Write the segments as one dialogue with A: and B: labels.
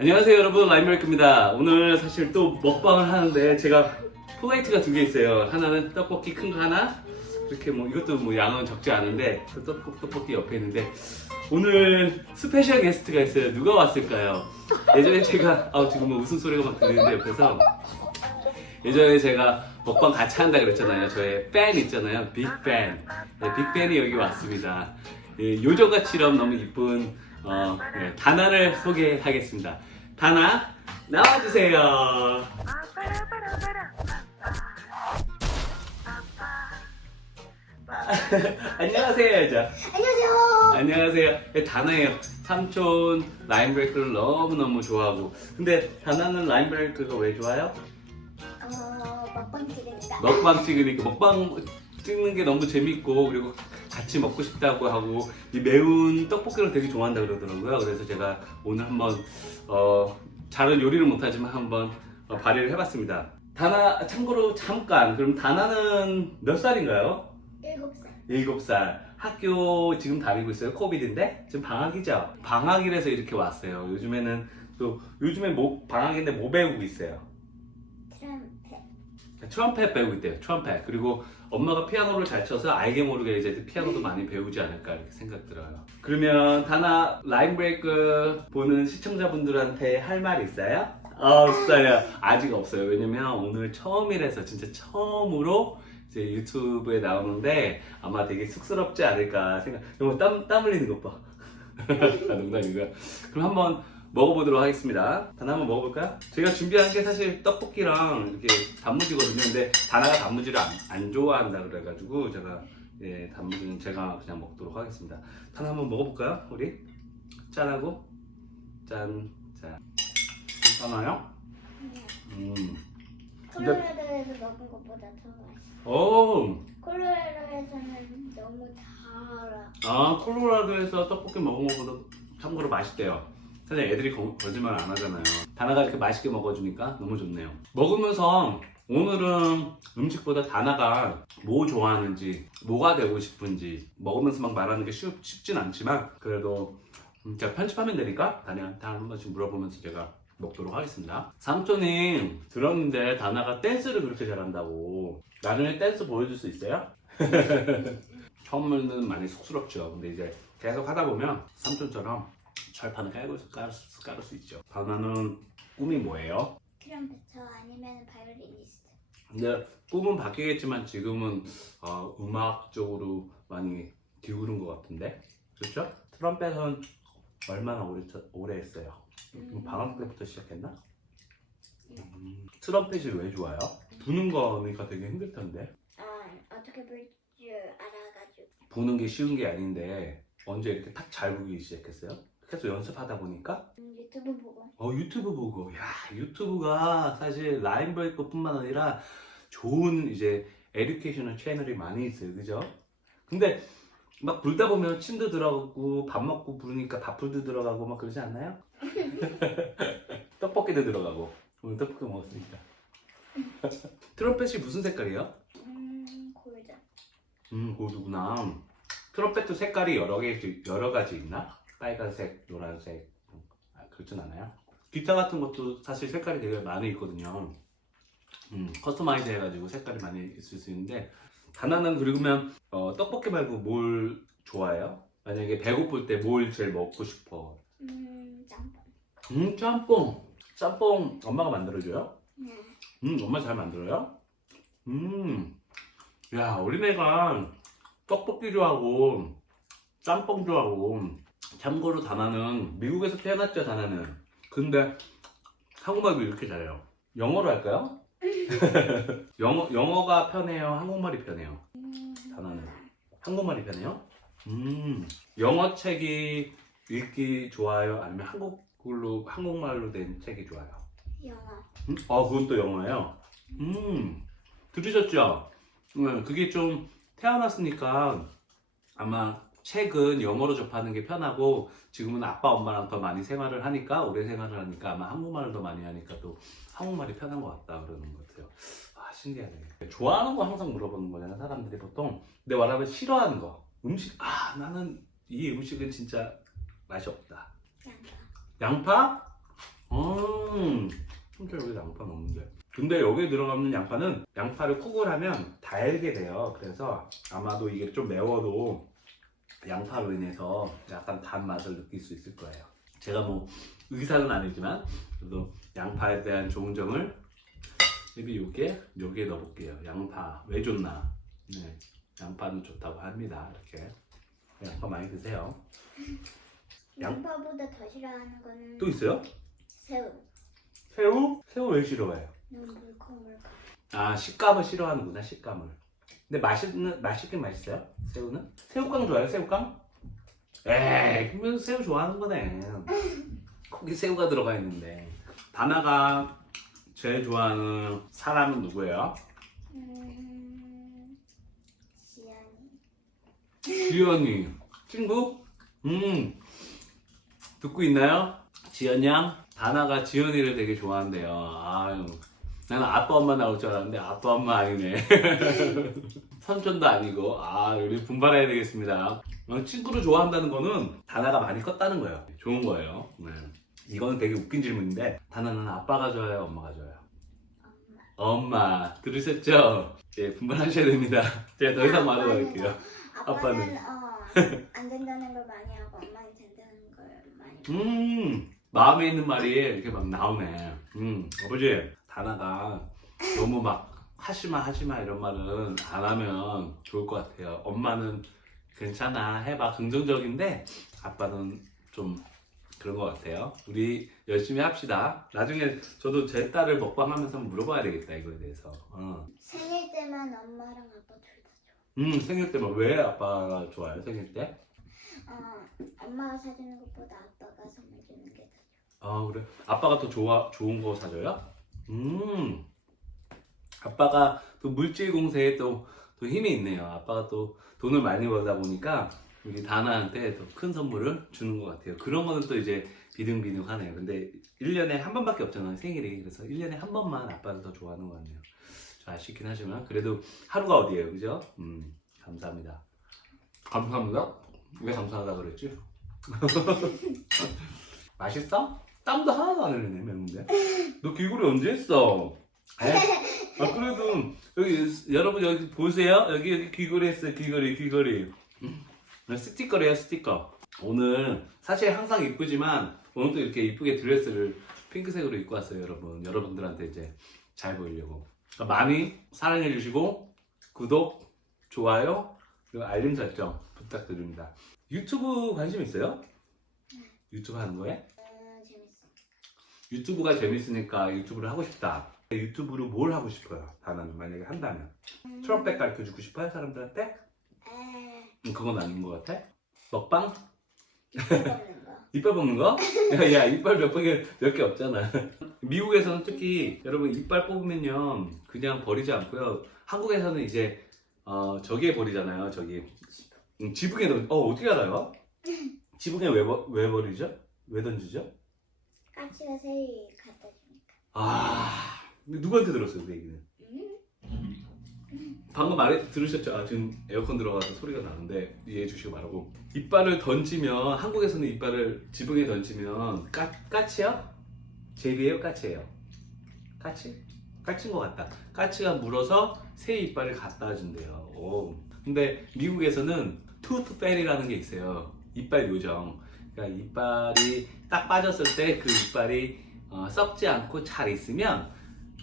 A: 안녕하세요 여러분. 라임메이크입니다. 오늘 사실 또 먹방을 하는데 제가 플레이트가 두 개 있어요. 하나는 떡볶이 큰 거 하나 이렇게 뭐 이것도 뭐 양은 적지 않은데 그 떡볶, 떡볶이 옆에 있는데 오늘 스페셜 게스트가 있어요. 누가 왔을까요? 예전에 제가 아 지금 뭐 웃음소리가 막 들리는데 옆에서. 예전에 제가 먹방 같이 한다 그랬잖아요. 저의 팬 있잖아요. 빅팬. 네, 빅팬이 여기 왔습니다. 예, 요정같이럼 너무 이쁜 어, 네, 다나를 소개하겠습니다. 다나 나와주세요. 안녕하세요 여자.
B: 안녕하세요.
A: 안녕하세요. 네, 다나예요. 삼촌 라인브레이크를 너무 너무 좋아하고. 근데 다나는 라인브레이크가 왜 좋아요?
B: 어, 먹방 찍으니까.
A: 먹방 찍으니까 먹방 찍는 게 너무 재밌고 그리고 같이 먹고 싶다고 하고 이 매운 떡볶이를 되게 좋아한다 그러더라고요. 그래서 제가 오늘 한번 어 잘은 요리를 못하지만 한번 어, 발휘를 해봤습니다. 다나 참고로 잠깐 그럼 다나는 몇 살인가요?
B: 일곱 살.
A: 일곱 살 학교 지금 다니고 있어요. 코비드인데 지금 방학이죠. 방학이라서 이렇게 왔어요. 요즘에는 또 요즘에 뭐 방학인데 뭐 배우고 있어요?
B: 트럼펫.
A: 트럼펫 배우고 있대요. 트럼펫. 그리고 엄마가 피아노를 잘 쳐서 알게 모르게 이제 피아노도 많이 배우지 않을까 이렇게 생각 들어요. 그러면 다나 라인 브레이크 보는 시청자분들한테 할 말 있어요? 아, 없어요. 아직 없어요. 왜냐면 오늘 처음이라서 진짜 처음으로 이제 유튜브에 나오는데 아마 되게 쑥스럽지 않을까 생각. 이거 땀, 땀 흘리는 것 봐. 아, 농담이고요. 그럼 한번 먹어보도록 하겠습니다. 다나 한번 먹어볼까요? 제가 준비한 게 사실 떡볶이랑 이렇게 단무지거든요. 근데 다나가 단무지를 안, 안 좋아한다 그래가지고 제가 예, 단무지는 제가 그냥 먹도록 하겠습니다. 다나 한번 먹어볼까요? 우리 짠하고 짠, 짠. 괜찮아요? 음. 근데
B: 콜로라도에서 먹은 것보다 더 맛있어.
A: 오,
B: 콜로라도에서는 너무 달아.
A: 아 콜로라도에서 떡볶이 먹은 것보다 참고로 맛있대요. 사실 애들이 거, 거짓말 안 하잖아요. 다나가 이렇게 맛있게 먹어주니까 너무 좋네요. 먹으면서 오늘은 음식보다 다나가 뭐 좋아하는지, 뭐가 되고 싶은지 먹으면서 막 말하는 게 쉽, 쉽진 않지만 그래도 음, 제가 편집하면 되니까 다나한테 한 번씩 물어보면서 제가 먹도록 하겠습니다. 삼촌이 들었는데 다나가 댄스를 그렇게 잘한다고 나중에 댄스 보여줄 수 있어요? 처음에는 많이 쑥스럽죠. 근데 이제 계속 하다 보면 삼촌처럼 철판을 깔고 깔, 수- 깔을 수 있죠. 다나는 꿈이 뭐예요?
B: 트럼펫터 아니면 바이올리니스트.
A: 근데 꿈은 바뀌겠지만 지금은 어, 음악 쪽으로 많이 기울은 것 같은데 그렇죠? 트럼펫은 얼마나 오래, 쳤- 오래 했어요? 그럼 방학 때부터 시작했나? 음, 트럼펫이 왜 좋아요? 부는 거니까 되게 힘들 텐데
B: 아, 어떻게 불 줄 알아가지고.
A: 부는 게 쉬운 게 아닌데 언제 이렇게 탁 잘 부기 시작했어요? 계속 연습하다 보니까
B: 음, 유튜브 보고.
A: 어 유튜브 보고 야 유튜브가 사실 라인 브레이커뿐만 아니라 좋은 이제 에듀케이셔널 채널이 많이 있어요 그죠? 근데 막 불다 보면 침도 들어가고 밥 먹고 부르니까 밥풀도 들어가고 막 그러지 않나요? 떡볶이도 들어가고 오늘 떡볶이 먹었으니까 트럼펫이 무슨 색깔이에요?
B: 음, 골드.
A: 음, 고두구나. 트럼펫도 색깔이 여러 개, 여러 가지 있나? 빨간색, 노란색. 음, 아, 그렇진 않아요. 기타 같은 것도 사실 색깔이 되게 많이 있거든요. 음, 커스터마이즈 해가지고 색깔이 많이 있을 수 있는데, 다나는 그러면, 어, 떡볶이 말고 뭘 좋아해요? 만약에 배고플 때 뭘 제일 먹고 싶어?
B: 음, 짬뽕.
A: 음, 짬뽕. 짬뽕 엄마가 만들어줘요?
B: 네.
A: 음, 엄마 잘 만들어요? 음, 야, 어린애가 떡볶이 좋아하고, 짬뽕 좋아하고, 참고로 다나는 미국에서 태어났죠, 다나는. 근데 한국말도 이렇게 잘해요. 영어로 할까요? 영어, 영어가 편해요? 한국말이 편해요?
B: 음,
A: 다나는. 한국말이 편해요? 음, 영어 책이 읽기 좋아요? 아니면 한국말로, 한국말로 된 책이 좋아요?
B: 영어.
A: 음? 아, 그것도 영어예요? 음, 들으셨죠? 음, 그게 좀 태어났으니까 아마 책은 영어로 접하는 게 편하고 지금은 아빠, 엄마랑 더 많이 생활을 하니까, 오래 생활을 하니까 아마 한국말을 더 많이 하니까 또 한국말이 편한 것 같다 그러는 것 같아요. 아, 신기하네. 좋아하는 거 항상 물어보는 거잖아요, 사람들이 보통. 근데 말하면 싫어하는 거. 음식, 아, 나는 이 음식은 진짜 맛이 없다.
B: 양파.
A: 양파? 어, 음, 진짜 여기 양파 먹는데. 근데 여기에 들어가는 양파는 양파를 쿡을 하면 달게 돼요. 그래서 아마도 이게 좀 매워도 양파로 인해서 약간 단 맛을 느낄 수 있을 거예요. 제가 뭐 의사는 아니지만 그래도 양파에 대한 좋은 점을 maybe 요게 여기에 넣어볼게요. 양파 왜 좋나? 네, 양파는 좋다고 합니다. 이렇게 양파 많이 드세요. 양-
B: 양파보다 더 싫어하는 거는
A: 또 있어요?
B: 새우.
A: 새우? 새우 왜 싫어해요?
B: 너무 물컹물컹.
A: 아 식감을 싫어하는구나 식감을. 근데 맛있는 맛있긴 맛있어요? 새우는? 새우깡 좋아해요? 새우깡? 에이 그러면 새우 좋아하는 거네. 거기 새우가 들어가 있는데. 다나가 제일 좋아하는 사람은 누구예요?
B: 음, 지안이.
A: 지연이 친구? 음 듣고 있나요? 지연 양 다나가 지연이를 되게 좋아한대요. 아유 나는 아빠 엄마 나올 줄 알았는데 아빠 엄마 아니네. 삼촌도 아니고 아 우리 분발해야 되겠습니다. 어, 친구를 좋아한다는 거는 다나가 많이 컸다는 거예요. 좋은 거예요. 네. 이거는 되게 웃긴 질문인데 다나는 아빠가 좋아요, 엄마가 좋아요?
B: 엄마.
A: 엄마 들으셨죠? 예 분발하셔야 됩니다. 제가 더 이상 말하지 않을게요.
B: 아빠는 어, 안 된다는 걸 많이 하고 엄마는 된다는 걸 많이.
A: 음 마음에 있는 말이 이렇게 막 나오네. 음 아버지 다나가 너무 막 하지마 하지마 이런 말은 안 하면 좋을 것 같아요. 엄마는 괜찮아 해봐 긍정적인데 아빠는 좀 그런 것 같아요. 우리 열심히 합시다. 나중에 저도 제 딸을 먹방하면서 물어봐야 되겠다 이거에 대해서. 어.
B: 생일 때만 엄마랑 아빠 둘 다 좋아.
A: 음 생일 때만 왜 아빠가 좋아요 생일 때?
B: 어, 엄마가 사주는 것보다 아빠가 선물 주는 게 더.
A: 아 그래? 아빠가 더 좋아 좋은 거 사줘요? 음 아빠가 또 물질 공세에 또, 또 힘이 있네요. 아빠가 또 돈을 많이 벌다 보니까 우리 다나한테 더큰 선물을 주는 것 같아요. 그런 거는 또 이제 비등비등 하네요. 근데 1년에 한 번밖에 없잖아요. 생일이. 그래서 1년에 한 번만 아빠를 더 좋아하는 것 같네요. 좀 아쉽긴 하지만 그래도 하루가 어디예요. 그죠? 음 감사합니다. 감사합니다. 왜 감사하다 그랬지? 맛있어? 땀도 하나도 안 흘리네 매운데. 너 귀걸이 언제 했어? 에? 아 그래도 여기 여러분 여기 보세요. 여기 여기 귀걸이 했어요 귀걸이 귀걸이 음, 스티커래요 스티커. 오늘 사실 항상 이쁘지만 오늘도 이렇게 이쁘게 드레스를 핑크색으로 입고 왔어요 여러분. 여러분들한테 이제 잘 보이려고. 그러니까 많이 사랑해 주시고 구독 좋아요 그리고 알림 설정 부탁드립니다. 유튜브 관심 있어요? 유튜브 하는 거에? 유튜브가 재밌으니까 유튜브를 하고 싶다. 유튜브로 뭘 하고 싶어요? 다나는 만약에 한다면
B: 음,
A: 트럼펫 가르쳐 주고 싶어요 사람들한테?
B: 에,
A: 음, 그건 아닌 것 같아. 먹방?
B: 이빨 먹는 거.
A: 이빨 먹는 거? 야, 야 이빨 몇 개, 몇 개 없잖아. 미국에서는 특히 여러분 이빨 뽑으면요 그냥 버리지 않고요. 한국에서는 이제 어, 저기에 버리잖아요. 저기 음, 지붕에 넣. 어 어떻게 알아요? 지붕에 왜, 버, 왜 버리죠? 왜 던지죠?
B: 까치가 새이 갖다 주니까.
A: 아 누구한테 들었어요 그 얘기는?
B: 음?
A: 방금 말해 들으셨죠? 아, 지금 에어컨 들어가서 소리가 나는데 이해해 주시고 말하고 이빨을 던지면 한국에서는 이빨을 지붕에 던지면 까, 까치요? 제비예요? 까치예요? 까치? 까치인 것 같다 까치가 물어서 새 이빨을 갖다 준대요 오. 근데 미국에서는 투트 페리라는 게 있어요 이빨 요정 그러니까 이빨이 딱 빠졌을 때 그 이빨이 어, 썩지 않고 잘 있으면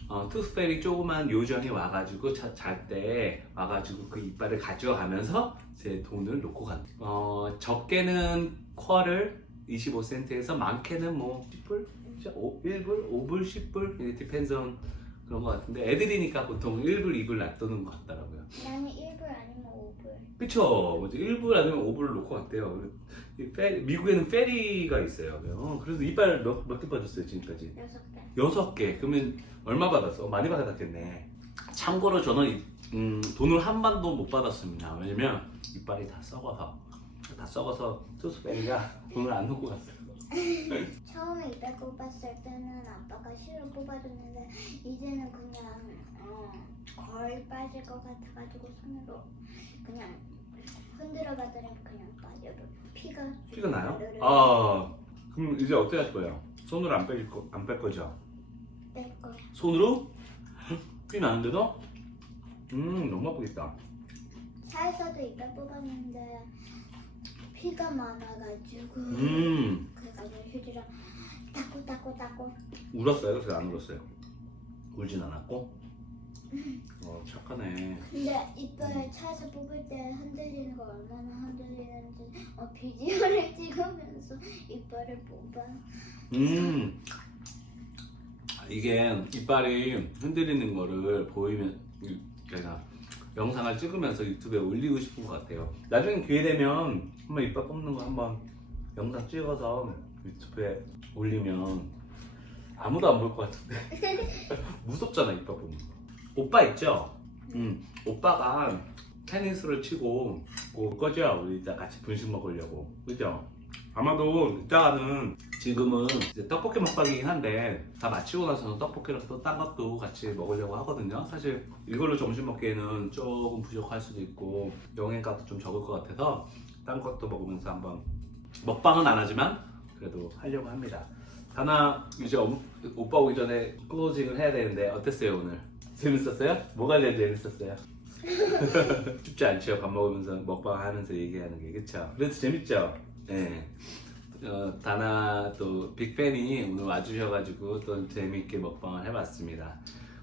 A: 어, 투스페리 조그만 요정이 와가지고 잘 때 와가지고 그 이빨을 가져가면서 제 돈을 놓고 간. 어 적게는 쿼를 25센트에서 많게는 뭐 10불, 1불, 5불, 10불, 이게 depends on 그런 것 같은데 애들이니까 보통 1불, 2불 놔두는 것 같더라고요.
B: 나는 1불 아니면 5불.
A: 그쵸? 뭐지? 1불 아니면 5불을 놓고 갔대요. 이 페리- 미국에는 페리가 있어요. 어, 그래서 이빨 몇, 몇개 빠졌어요 지금까지?
B: 여섯 개.
A: 여섯 개. 그러면 얼마 받았어? 많이 받았겠네. 참고로 저는 이- 음, 돈을 한 번도 못 받았습니다. 왜냐면 이빨이 다 썩어서 다 썩어서 투스페리가 돈을 안 놓고 갔어요.
B: 처음에 이빨 뽑았을 때는 아빠가 실로 뽑아줬는데 이제는 그냥 어, 거의 빠질 것 같아가지고 손으로 그냥 흔들어 봤더니 그냥 빠져요. 피가
A: 피가 나요?
B: 르르.
A: 아 그럼 이제 어떻게 할 거예요? 손으로 안 뺄 거, 안 뺄 거죠?
B: 뺄 거야.
A: 손으로? 피 나는데도? 음, 너무 아프겠다.
B: 차에서도 이빨 뽑았는데 피가 많아가지고
A: 음,
B: 그래가지고 휴지랑 닦고 닦고 닦고
A: 울었어요? 그래서 안 울었어요? 울진 않았고? 어, 착하네.
B: 근데 이빨 차에서 뽑을 때 흔들리는 거 얼마나 흔들리는지 어, 비디오를 찍으면서 이빨을 뽑아
A: 음, 이게 이빨이 흔들리는 거를 보이면, 제가 영상을 찍으면서 유튜브에 올리고 싶은 것 같아요. 나중에 기회 되면 한번 이빨 뽑는 거 한번 영상 찍어서 유튜브에 올리면 아무도 안 볼 것 같은데. 무섭잖아, 이빨 뽑는 거. 오빠 있죠? 음, 오빠가 테니스를 치고 올 거죠? 우리 이따 같이 분식 먹으려고. 그죠? 아마도 이따가는 지금은 이제 떡볶이 먹방이긴 한데 다 마치고 나서는 떡볶이랑 또 딴 것도 같이 먹으려고 하거든요. 사실 이걸로 점심 먹기에는 조금 부족할 수도 있고 영양가도 좀 적을 것 같아서 딴 것도 먹으면서 한번 먹방은 안 하지만 그래도 하려고 합니다. 다나 이제 엄- 오빠 오기 전에 클로징을 해야 되는데 어땠어요 오늘? 재밌었어요? 뭐가 제일 재밌었어요? 쉽지 않죠 밥 먹으면서 먹방 하면서 얘기하는 게 그쵸? 그래도 재밌죠? 네. 어, 다나 또 빅팬이 오늘 와주셔가지고 또 재밌게 먹방을 해봤습니다.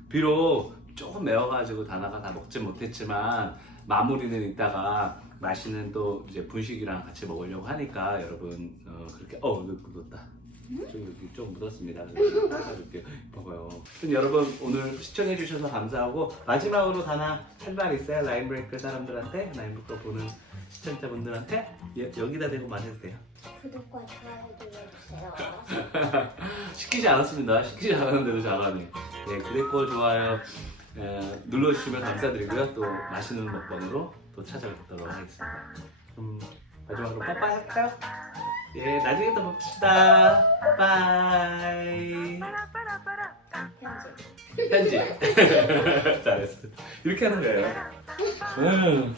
A: 비록 조금 매워가지고 다나가 다 먹지 못했지만 마무리는 이따가 맛있는 또 이제 분식이랑 같이 먹으려고 하니까 여러분 어, 그렇게 어 묻었다. 좀 여기 좀 묻었습니다. 그래서 닦아줄게요. 봐봐요. 그럼 여러분 오늘 시청해주셔서 감사하고 마지막으로 다나 할 말 있어요? 라인브레이크 사람들한테 라인브레이크 보는 시청자분들한테 여, 여기다 대고 말해도 돼요.
B: 구독과 좋아요 눌러주세요
A: 시키지 않았습니다. 시키지 않았는데도 잘하네. 네, 구독과 좋아요 에, 눌러주시면 감사드리고요. 또 맛있는 먹방으로 또 찾아뵙도록 하겠습니다. 그럼 마지막으로 빠빠이 할까요? 예, 나중에 또 봅시다. 빠이.
B: 편집
A: 편지. 잘했어. 이렇게 하는 거예요. 음.